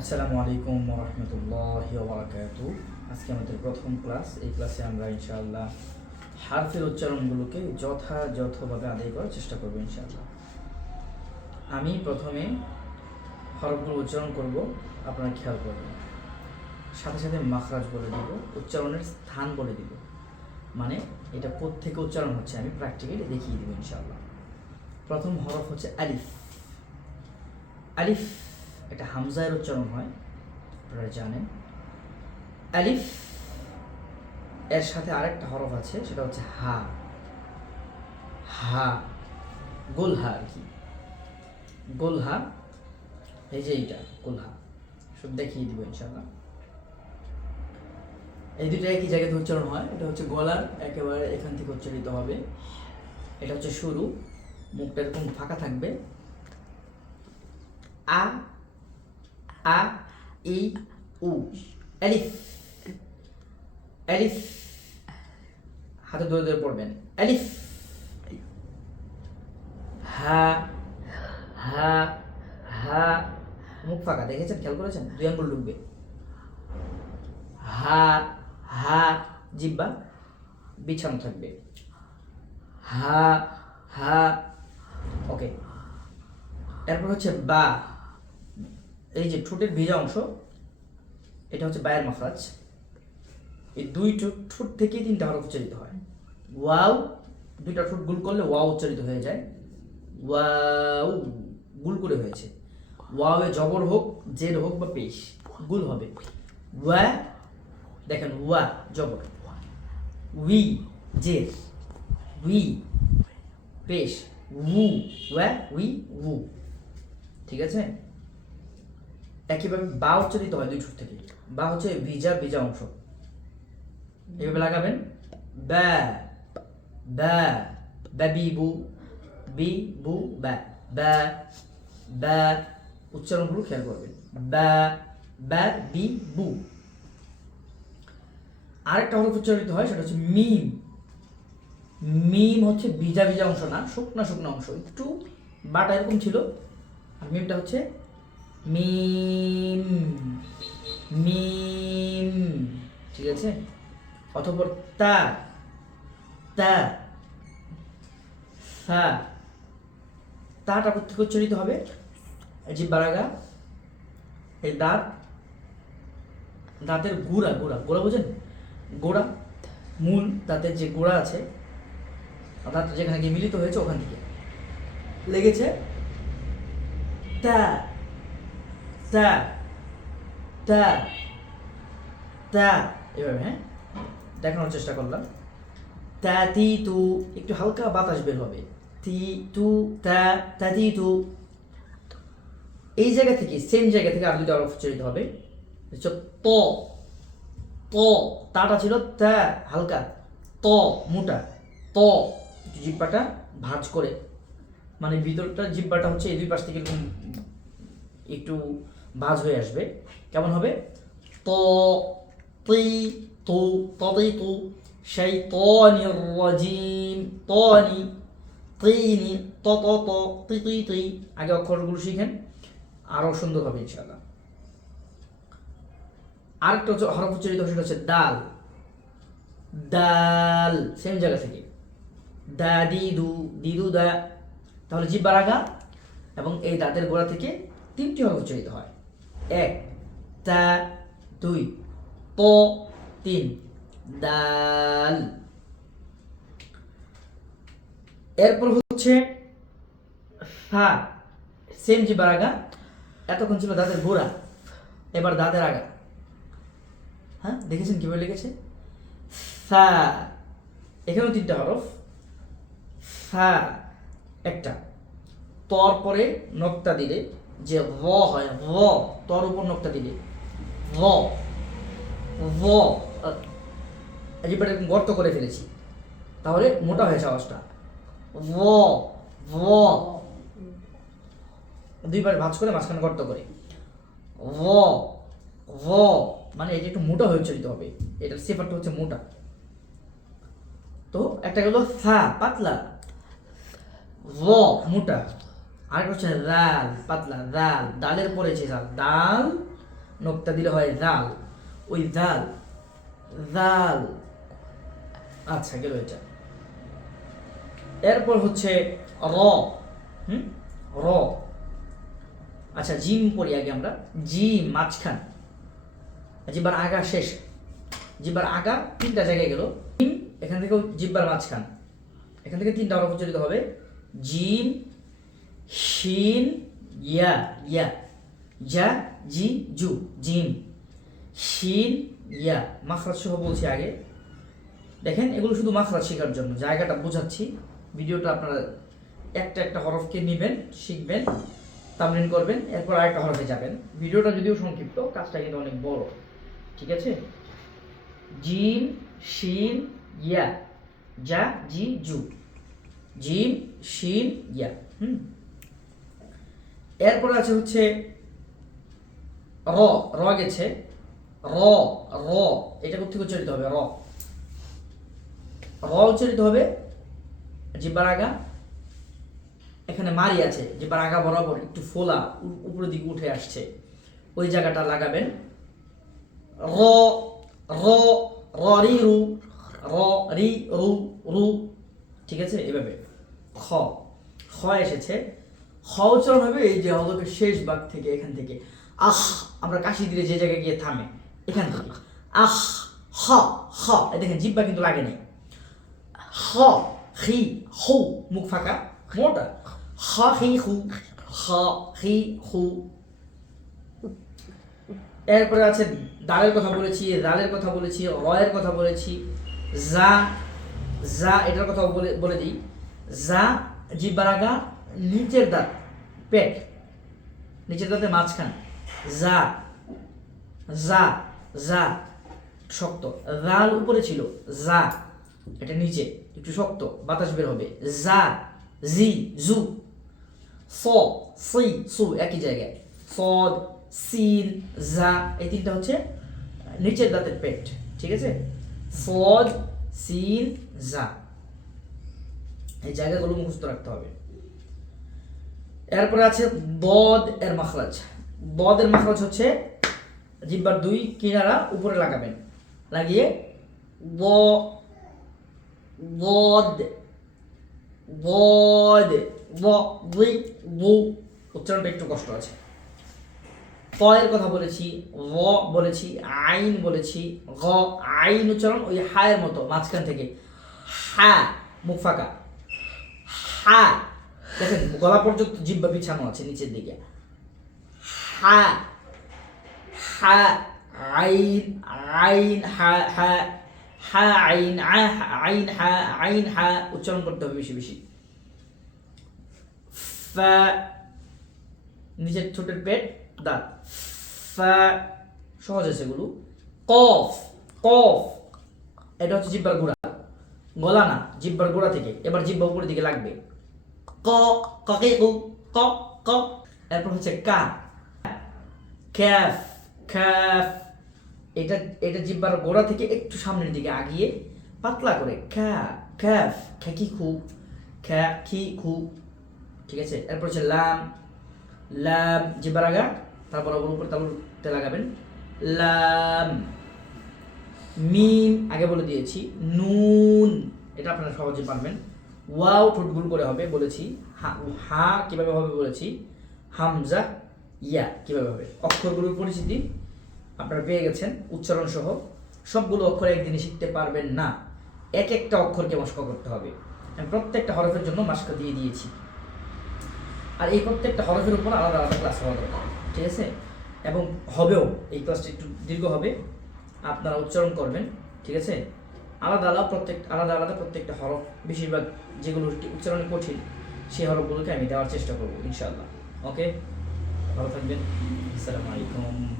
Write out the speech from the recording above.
আসসালামু আলাইকুম রহমতুল্লাহ বারাকাতু আজকে আমাদের প্রথম ক্লাস। এই ক্লাসে আমরা ইনশাআল্লাহ হারফের উচ্চারণগুলোকে যথাযথভাবে আদায় করার চেষ্টা করব ইনশাআল্লাহ। আমি প্রথমে হরফগুলো উচ্চারণ করব, আপনারা খেয়াল করবেন। সাথে সাথে মাখরাজ বলে দিব, উচ্চারণের স্থান বলে দিব। মানে এটা থেকে উচ্চারণ হচ্ছে, আমি প্র্যাকটিক্যালি দেখিয়ে দিব ইনশাআল্লাহ। প্রথম হরফ হচ্ছে আলিফ। আলিফ এটা হামজায়ের উচ্চারণ হয়, আপনারা জানেন। আলিফ, এর সাথে আরেকটা হরফ আছে, সেটা হচ্ছে হা। হা গোল হা আর কি। গোল হা এই যে এইটা গোল হা সব দেখিয়ে দিব ইনশাল্লাহ এই দুটো একই জায়গাতে উচ্চারণ হয়, এটা হচ্ছে গলার, একেবারে এখান থেকে উচ্চারিত হবে। এটা হচ্ছে শুরু, মুখটা এরকম ফাঁকা থাকবে। আ আ ই উ এলিফ এলিফ হাতে ধরে ধরে পড়বেন। এলিফ হা হা হা। মুখ ফাঁকা, দেখেছেন? খেয়াল করেছেন? দুই আঙ্গুল ঢুকবে। হা হা, জিব্বা বিছানো থাকবে। হা হা। ওকে এরপর হচ্ছে বা। এই যে ঠোঁটের ভেজা অংশ, এটা হচ্ছে বায়ের মাখরাজ। এই দুই ঠোঁট থেকেই তিনটা হরফ উচ্চারিত হয়। ওয়াও, দুইটা ঠোঁট গুল করলে ওয়াও উচ্চারিত হয়ে যায়। ওয়াও, গুল করে হয়েছে। ওয়াওয়ে জবর হোক জের হোক বা পেশ, গুল হবে। ওয়া, দেখেন, ওয়া, জবর। উই জের উই, পেশ। উ, ওয়া, উই, উ। ঠিক আছে? একইভাবে বা উচ্চারিত হয় দুই ঠোঁট থেকে বা হচ্ছে ভিজা ভিজা অংশ। এভাবে লাগাবেন। ব্যা ব্যা বু, বি, বু ব্যা ব্যা ব্যা উচ্চারণগুলো খেয়াল করবেন। ব্যা ব্যা, বি, বু। আরেকটা হরফ উচ্চারিত হয়, সেটা হচ্ছে মিম। মিম হচ্ছে ভিজা ভিজা অংশ না, শুকনা শুকনা অংশ। একটু বাটা এরকম ছিল। আর মিমটা হচ্ছে মিম মিম, ঠিক আছে? অথবা তা তা, সা। তাটা প্রত্যেক উচ্চারিত হবে? জি বারাগা, এই দাঁত, দাঁতের গুড়া, গোড়া গোড়া বোঝেন? গোড়া, মূল দাঁতের যে গোড়া আছে, দাঁত যেখানে গিয়ে মিলিত হয়েছে ওখান থেকে। লেগেছে তা। তা তা তা, এভাবে হ্যাঁ? দেখানোর চেষ্টা করলাম। তা, তি, তু, একটু হালকা বাতাস বের হবে। তি, তু, তা তা, তি, তু। এই জায়গা থেকে সেম জায়গা থেকে আর দুটো আরও উচ্চারিত হবে। হচ্ছে ত ত, তাটা ছিল তা, হালকা। ত, মোটা। ত জিব্বাটা ভাঁজ করে। মানে ভিতরটা, জিব্বাটা হচ্ছে এই দুই পাশ থেকে এরকম একটু ভাঁজ হয়ে আসবে। কেমন হবে? ত তুই তু ততই তু সেই তনি রাজিম। তনি তিনি ত ত ত তুই তুই তুই আগে অক্ষরগুলো শিখেন। আরও সুন্দর হবে ইনশাল্লাহ আরেকটা হচ্ছে হরফ উচ্চারিত সেটা হচ্ছে দাল। দাল সেম জায়গা থেকে। দা দিদু দিদু দা। তাহলে জিব্বার আগা এবং এই দাঁতের গোড়া থেকে তিনটি হরফ উচ্চারিত হয়। এক তা দুই, প, তিন দাল এরপর হচ্ছে সা সেম জিব্বার আগা এতক্ষণ ছিল দাঁতের গোড়া, এবার দাঁতের আগা। হ্যাঁ দেখেছেন কীভাবে লিখেছে সা এখানেও তিনটা হরফ। সা একটা। তর পরে নক্তা দিলে যে ভ হয়, ভ, তর উপর নক্তা দিলে। ভ ভ এবার গর্ত করে ফেলেছি, তাহলে মোটা হয়েছে আওয়াজটা। ভ ভ, দুইবার ভাঁজ করে মাঝখানে গর্ত করে। ভ ভ মানে এটা একটু মোটা হয়ে উচ্চারিত হবে। এটার সেফারটা হচ্ছে মোটা। তো একটা গেল ফা, পাতলা। ভ, মোটা। আর হচ্ছে দাল পাতলা দাল ডালের পরে যে দাল দাল নোকতা দিলে হয় দাল ওই দাল দাল আচ্ছা গেল এটা। এরপর হচ্ছে র, হুম? র। আচ্ছা জিম পড়ি আগে আমরা। জিম, মাঝখান। জিব্বার আগা শেষ। জিব্বার আগা তিনটা জায়গায় গেল। জিম, এখান থেকেও জিব্বার মাঝখান। এখান থেকে তিনটা হরফ উচ্চারিত হবে। জিম শিন ইয়া ইয়া যা জি জু জিম শিন ইয়া মাখরাজ সহ বলছি আগে। দেখেন, এগুলো শুধু মাখরাজ শেখার জন্য। জায়গাটা বোঝাচ্ছি। ভিডিওটা আপনারা একটা একটা হরফকে নেবেন, শিখবেন, তামরিন করবেন, এরপর আরেকটা হরফে যাবেন। ভিডিওটা যদিও সংক্ষিপ্ত, কাজটা কিন্তু অনেক বড়। ঠিক আছে? জিম শিন ইয়া যা জি জু জিম শিন ইয়া হুম? এরপরে আছে হচ্ছে র র গেছে। র র, এটা কোথেকে উচ্চারিত হবে? র। র উচ্চারিত হবে জিব্বার আগা এখানে মারি আছে জিব্বার আগা বরাবর একটু ফোলা উপরের দিকে উঠে আসছে। ওই জায়গাটা লাগাবেন। র র র রি রু, র রি রু রু, ঠিক আছে? এভাবে। খ খ এসেছে। খ উচ্চারণ হবে এই যে হলকের শেষ ভাগ থেকে এখান থেকে। আহ, আমরা কাশি দিলে যে জায়গায় গিয়ে থামে, এখান থেকে। আহ, হ হ। দেখেন, জিব্বা কিন্তু লাগে নেই। হ, হি, হু, মুখ ফাঁকা, মোটা। হ, হি, হু, হ, হি, হু। এরপরে আছে দালের কথা বলেছি দালের কথা বলেছি, রয়ের কথা বলেছি। যা যা, এটার কথা বলে বলে দিই। যা, জিব্বা আগা নিচের দাঁত, পেট নিচের দাঁতের মাঝখান, যা যা যা, শক্ত, রাল উপরে ছিল, যা, এটা নিচে, একটু শক্ত, বাতাস বের হবে, যা, জি, জু, স, সি একই জায়গায়, সদ, সিন জা এই তিনটা হচ্ছে নিচের দাঁতের পেট, ঠিক আছে? সদ, সিন জা এই জায়গাগুলো মুখস্থ রাখতে হবে। এরপরে আছে বদ এর মাখরাজ। বদ এর মাখরাজ হচ্ছে জিব্বার দুই কিনারা উপরে লাগাবেন। লাগিয়ে ব, বদ বদ, ব দুই বু, উচ্চারণটা একটু কষ্ট আছে। তয়ের কথা বলেছি র বলেছি, আইন বলেছি, গ, আইন উচ্চারণ ওই হায়ের মতো, মাঝখান থেকে। হা, মুখ ফাঁকা। হা দেখেন, গলা পর্যন্ত জিব্বা বিছানো আছে নিচের দিকে। হা হা, আইন আইন, হা হা হা, আইন আইন, হা আইন, হা, উচ্চারণ করতে হবে বেশি বেশি। ফা, নিচের ছোটের পেট, দাঁত। সহজ আছে এগুলো কফ কফ, এটা হচ্ছে জিব্বার গোড়া। গলা না জিব্বার গোড়া থেকে। এবার জিব্বা উপরের দিকে লাগবে। ক, কে কু ক ক। এরপর হচ্ছে কা। ক্যাফ ক্যাফ এটা এটা জিব্বার গোড়া থেকে একটু সামনের দিকে আগিয়ে পাতলা করে খ্যা ক্যাফ খ্যাকি খু, খ্যা খি খু। ঠিক আছে? এরপর হচ্ছে লাম লাম, জিব্বার আগা। তারপর ওপর উপর, তারপর লাগাবেন। লাম, মিম, আগে বলে দিয়েছি, নুন। এটা আপনারা সহজে পারবেন। ওয়াও ঠোঁট গুল করে হবে বলেছি, হা কীভাবে হবে বলেছি, হামজা, ইয়া কীভাবে হবে? অক্ষরগুলোর পরিচিতি আপনারা পেয়ে গেছেন, উচ্চারণ সহ। সবগুলো অক্ষর একদিনে শিখতে পারবেন না। এক একটা অক্ষরকে মস্ক করতে হবে। প্রত্যেকটা হরফের জন্য মাস্ক দিয়ে দিয়েছি। আর এই প্রত্যেকটা হরফের উপর আলাদা আলাদা ক্লাস হওয়া দরকার, ঠিক আছে? এবং হবেও, এই ক্লাসটি একটু দীর্ঘ হবে। আপনারা উচ্চারণ করবেন, ঠিক আছে? আলাদা আলাদা প্রত্যেক আলাদা আলাদা প্রত্যেকটা হরফ বেশিরভাগ যেগুলো উচ্চারণ কঠিন, সেই হরফগুলোকে আমি দেওয়ার চেষ্টা করব ইনশাল্লাহ ওকে ভালো থাকবেন। আসসালামু আলাইকুম।